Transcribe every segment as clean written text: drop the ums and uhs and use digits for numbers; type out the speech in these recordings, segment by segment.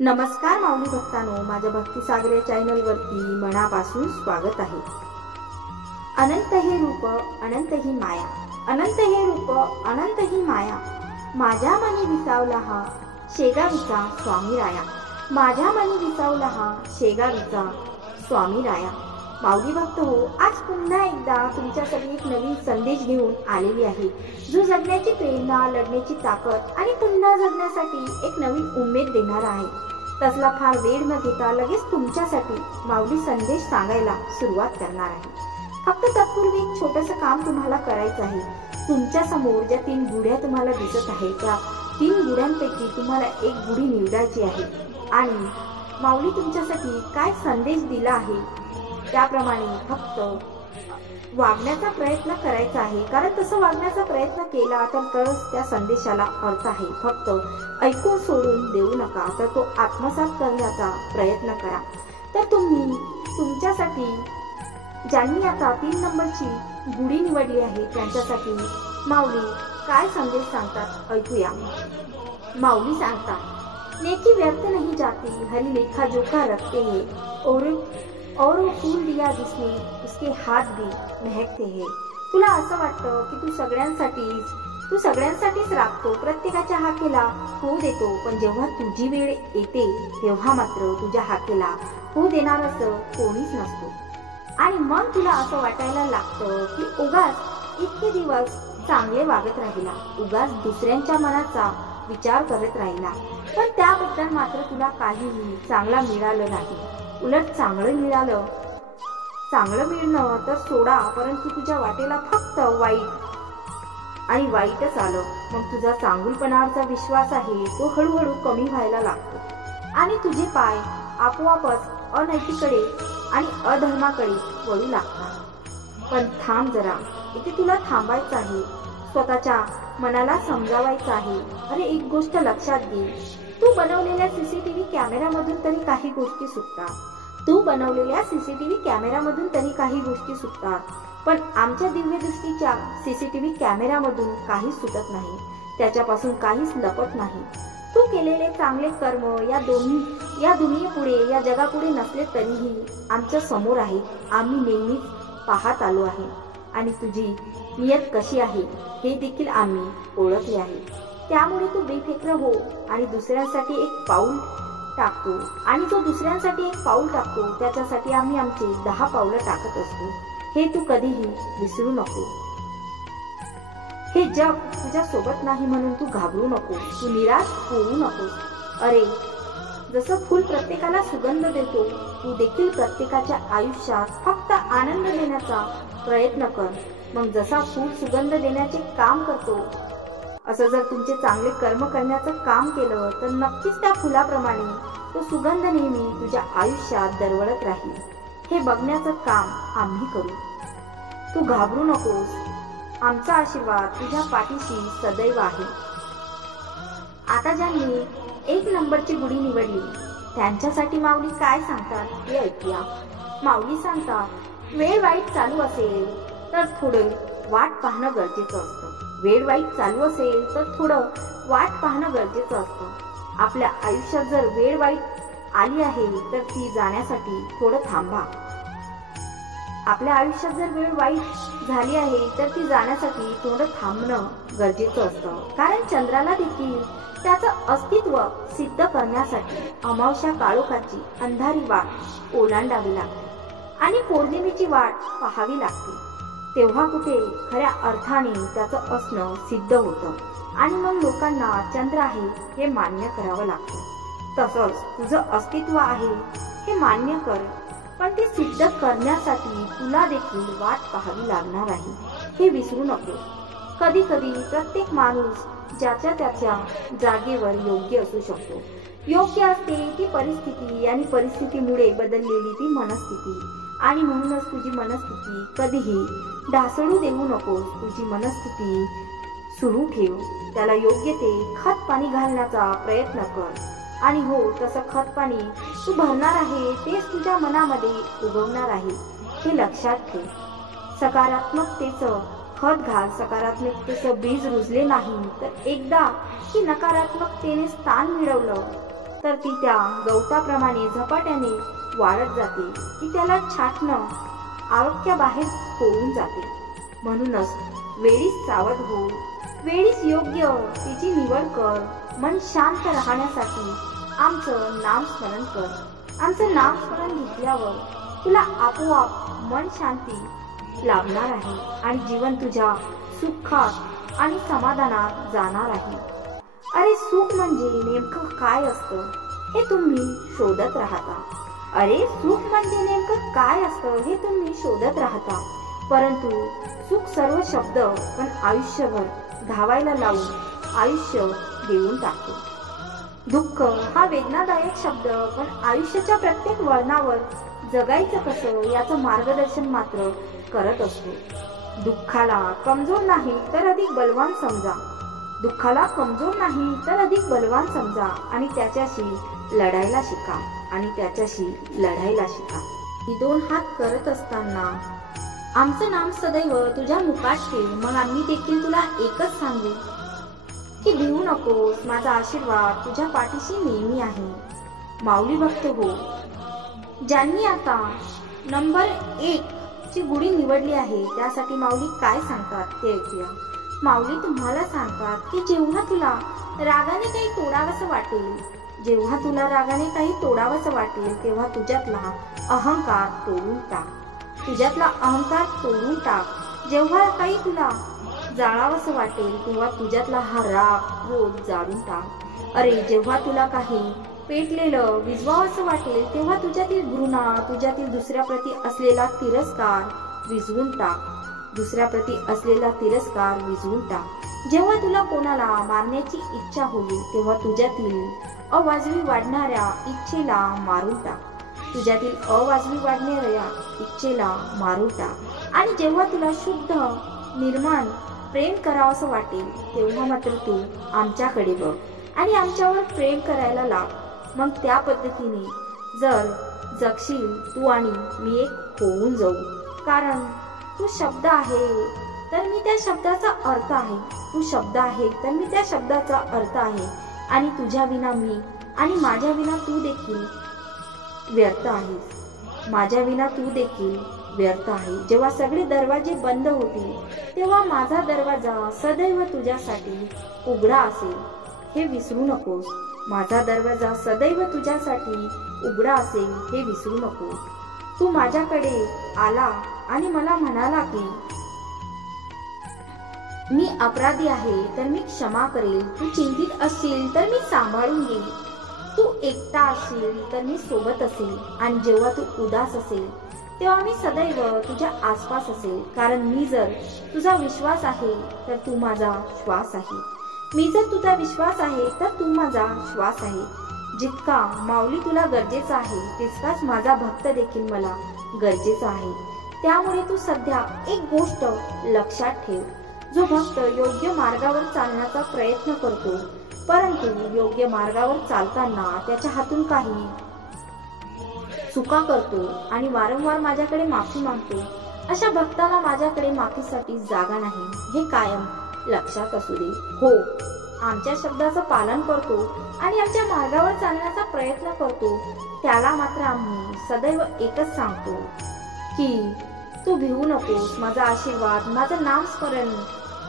नमस्कार माऊली भक्तांनो, माझ्या भक्तिसागर या चॅनलवरती मनापासून स्वागत आहे। अनंत हे रूप अनंत ही माया, अनंत हे रूप अनंत ही माया, माझ्या मनी विसावला हा शेगावीचा स्वामी राया, माझ्या मनी विसावला हा शेगावीचा स्वामी राया। माऊली भक्त हो, आज पुन्हा एकदा तुमच्यासाठी एक नवीन संदेश घेऊन आलेली आहे, जो जगण्याची प्रेरणा, लढण्याची ताकद आणि पुन्हा जगण्यासाठी एक नवीन उमेद देणारा आहे। तसला फार वेळ न घेता लगेच तुमच्यासाठी माऊली संदेश सांगायला सुरुवात करणार आहे। फक्त तत्पूर्वी एक छोटंसं काम तुम्हाला करायचं आहे। तुमच्या समोर ज्या 3 गुढ्या तुम्हाला दिसत आहेत, त्या 3 गुढ्यांपैकी तुम्हाला एक गुढी निवडायची आहे आणि माऊली तुमच्यासाठी काय संदेश दिला आहे त्याप्रमाणे फक्त वागण्याचा प्रयत्न करायचा आहे। कारण तसं वागण्याचा प्रयत्न केला तर त्या संदेशाला अर्थ आहे। फक्त ऐकून सोडून देऊ नका, तर तो आत्मसात करण्याचा प्रयत्न करा। तर तुम्ही तुमच्यासाठी ज्यांनी आता 3 नंबरची गुढी निवडली आहे त्यांच्यासाठी माऊली काय संदेश सांगतात ऐकूया। माऊली सांगतात, नेकी व्यर्थ नहीं जाती, हरि लेखा जोखा रखते हैं और फूल दिया जिसने उसके हात भी महकते हैं। तुला असं वाटतं की तू सगळ्यांसाठीच राबतो, प्रत्येकाच्या हाकेला हो देतो, पण जेव्हा तुझी वेळ येते तेव्हा मात्र तुझ्या हाकेला हो देणारं कोणीच नसतो। आणि मग तुला असं वाटायला लागतं की उगाच इतके दिवस चांगले वागत राहिला, उगाच दुसऱ्यांच्या मनाचा विचार करत राहिला, पण त्याबद्दल मात्र तुला काहीही चांगला मिळालं नाही। उलट चांगलं मिळणं तर सोडा, परंतु तुझ्या वाटेला फक्त वाईटच आलं। मग तुझा चांगुलपणाचा विश्वास आहे तो हळूहळू कमी व्हायला लागतो आणि तुझे पाय आपोआपच अनैतिकडे आणि अधर्माकडे वळू लागतात। पण थांब जरा, इथे तुला थांबायचं आहे, स्वतःच्या मनाला समजावायचं आहे। अरे एक गोष्ट लक्षात घे, तू बनवलेल्या सीसीटीव्ही कॅमेऱ्यामधून तरी काही गोष्टी सुटतात, पण आमच्या दिव्यदृष्टीच्या सीसीटीव्ही कॅमेऱ्यामधून काहीच सुटत नाही, त्याच्यापासून काहीच लपत नाही। तू केलेले चांगले कर्म या दुनियेपुढे, या जगापुढे नसले तरीही आमच्या समोर आहे, आम्ही नेहमीच पाहत आलो आहे आणि तुझी नियत कशी आहे हे देखील आम्ही ओळखले आहे। त्यामुळे तू बेफिक्र हो आणि दुसऱ्यांसाठी एक पाऊल टाकतो, आणि जो दुसऱ्यांसाठी एक पाऊल टाकतो त्याच्यासाठी आम्ही आमचे 10 पावलं टाकत असतो, हे तू कधीही विसरू नको। हे जग तुझ्या सोबत नाही म्हणून तू घाबरू नको, तू निराश होऊ नकोस। अरे जसं फूल प्रत्येकाला सुगंध देतो, तू देखील प्रत्येकाच्या आयुष्यात फक्त आनंद देण्याचा प्रयत्न कर। मग जसा फूल सुगंध देण्याचे काम करतो, असं जर तुमचे चांगले कर्म करण्याचं काम केलं तर नक्कीच त्या फुलाप्रमाणे तो सुगंध नेहमी तुझ्या आयुष्यात दरवळत राहील। हे बघण्याचं काम आम्ही करू, तू घाबरू नकोस, आमचा आशीर्वाद तुझ्या पाठीशी सदैव आहे। आता ज्यांनी 1 नंबरची गुढी निवडली त्यांच्यासाठी माऊली काय सांगतात ते ऐकूया। माऊली सांगतात, वेळ वाईट चालू असेल तर थोडं वाट पाहणं गरजेचं असतं। आपल्या आयुष्यात जर वेळ वाईट आली आहे तर ती जाण्यासाठी थोडं थांबा। थांबणं गरजेचं असतं, कारण चंद्राला देखील त्याचं अस्तित्व सिद्ध करण्यासाठी अमावस्या काळोखाची अंधारी वाट ओलांडावी लागते आणि पौर्णिमेची वाट पाहावी लागते, तेव्हा कुठे खऱ्या अर्थाने त्याचं असणं सिद्ध होतं आणि मग लोकांना चंद्र आहे हे मान्य करावं लागतं। तसंच तुझं अस्तित्व आहे हे मान्य कर, पण ते सिद्ध करण्यासाठी तुला देखील वाट पाहावी लागणार आहे, हे विसरू नको। कधी कधी प्रत्येक माणूस ज्याच्या त्याच्या जागेवर योग्य असू शकतो, योग्य असते ती परिस्थिती आणि परिस्थितीमुळे बदललेली ती मनस्थिती, आणि म्हणूनच तुझी मनस्थिती कधीही ढासळू देऊ नकोस। तुझी मनस्थिती सुरू ठेव, त्याला योग्य ते खत पाणी घालण्याचा प्रयत्न कर, आणि हो तसं खत पाणी तू भरणार आहे तेच तुझ्या मनामध्ये उगवणार आहे, हे लक्षात ठेव। सकारात्मकतेचं खत घाल, सकारात्मकतेचं बीज रुजले नाही तर एकदा की नकारात्मकतेने स्थान मिळवलं तर ती त्या गवताप्रमाणे झपाट्याने वाढत जाते की त्याला छाटणं आरोग्याबाहेर होऊन जाते. म्हणूनच वेळीच सावध हो, वेळीच योग्य तिची निवड कर. मन शांत राहण्यासाठी आमचं नामस्मरण कर. आमचं नामस्मरण घेतल्यावर तुला आपोआप मन शांती लाभणार आहे आणि जीवन तुझ्या सुखात आणि समाधानात जाणार आहे. अरे सुख म्हणजे नेमकं काय असतं हे तुम्ही शोधत राहता. परंतु सुख सर्व शब्द पण आयुष्यभर धावायला लावून आयुष्य देऊन टाकतो. दुःख हा वेदनादायक शब्द पण आयुष्याच्या प्रत्येक वळणावर जगायचं कसं याचं मार्गदर्शन मात्र करत असतो. दुःखाला कमजोर नाही तर अधिक बलवान समजा आणि त्याच्याशी लढायला शिका. ही दोन हात करत असताना आमचं नाम सदैव तुझ्या मुखात ठेव. मग आम्ही देखील तुला एकच सांगू की भिवू नकोस. माझा आशीर्वाद तुझ्या पाठीशी नेहमी आहे. माऊली भक्त हो, ज्यांनी आता नंबर 1 ची गुढी निवडली आहे त्यासाठी माऊली काय सांगतात ते ऐकूया. माऊली तुम्हाला सांगतात की जेव्हा तुला रागाने काही तोडावंसं वाटेल तेव्हा तुझ्यातला अहंकार तोडून टाक. जेव्हा काही तुला जाळावंसं वाटेल तेव्हा तुझ्यातला हा राग क्रोध जाळून टाक. अरे जेव्हा तुला काही पेटलेलं विझवावंसं वाटेल तेव्हा तुझ्यातील घृणा, तुझ्यातील दुसऱ्याप्रती असलेला तिरस्कार विझवून टाक. जेव्हा तुला कोणाला मारण्याची इच्छा होईल तेव्हा तुझ्यातील अवाजवी वाढणाऱ्या इच्छेला मारून टाक. आणि जेव्हा तुला शुद्ध निर्माण प्रेम करावंसं वाटेल तेव्हा मात्र तू आमच्याकडे बघ आणि आमच्यावर प्रेम करायला लाग. मग त्या पद्धतीने जर जगशील तू आणि मी एक होऊन जाऊ. कारण तू शब्द आहे तर मी त्या शब्दाचा अर्थ आहे. तू शब्द आहे तर मी त्या शब्दाचा अर्थ आहे. आणि तुझ्या विना मी आणि माझ्या विना तू देखील व्यर्थ आहे. जेव्हा सगळे दरवाजे बंद होतील तेव्हा माझा दरवाजा सदैव तुझ्यासाठी उघडा असेल हे विसरू नकोस. तू माझ्याकडे आला आणि मला म्हणाला की मी अपराधी आहे तर मी क्षमा करेल. तू चिंतित असशील तर मी सांभाळून घेईल. तू एकटा असशील तर मी सोबत असेल. आणि जेव्हा तू उदास असेल तेव्हा मी सदैव तुझ्या आसपास असेल. कारण मी जर तुझा विश्वास आहे तर तू माझा श्वास आहे. जितका माऊली तुला गरजेचा आहे तितकाच माझा भक्त देखील मला गरजेचा आहे. त्यामुळे तू सध्या एक गोष्ट लक्षात ठेव. जो भक्त योग्य मार्गावर चालण्याचा प्रयत्न करतो परंतु योग्य मार्गावर चालताना त्याच्या हातून काही चुका करतो आणि वारंवार माझ्याकडे माफी मागतो, अशा भक्ताला माझ्याकडे माफीसाठी जागा नाही हे कायम लक्षात असू दे. हो, आमच्या शब्दाचं पालन करतो आणि आमच्या मार्गावर चालण्याचा प्रयत्न करतो त्याला मात्र आम्ही सदैव एकच सांगतो की तू भिवू नकोस. माझा आशीर्वाद, माझं नामस्मरण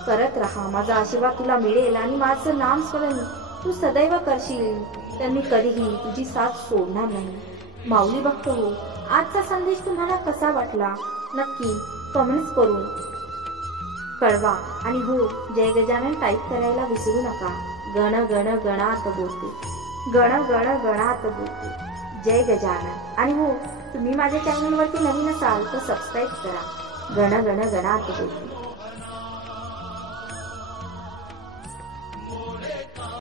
करत राहा. माझा आशीर्वाद तुला मिळेल आणि माझं नामस्मरण तू सदैव करशील तर मी कधीही तुझी साथ सोडणार नाही. माऊली भक्त हो, आजचा संदेश तुम्हाला कसा वाटला नक्की कमेंट्स करून कळवा. आणि हो, जय गजानन टाईप करायला विसरू नका. गण गण गणात बोलते जय गजानन. आणि हो, तुम्ही माझ्या चॅनलवरती नवीन असाल तर सबस्क्राईब करा. गण गण गणात बोलते.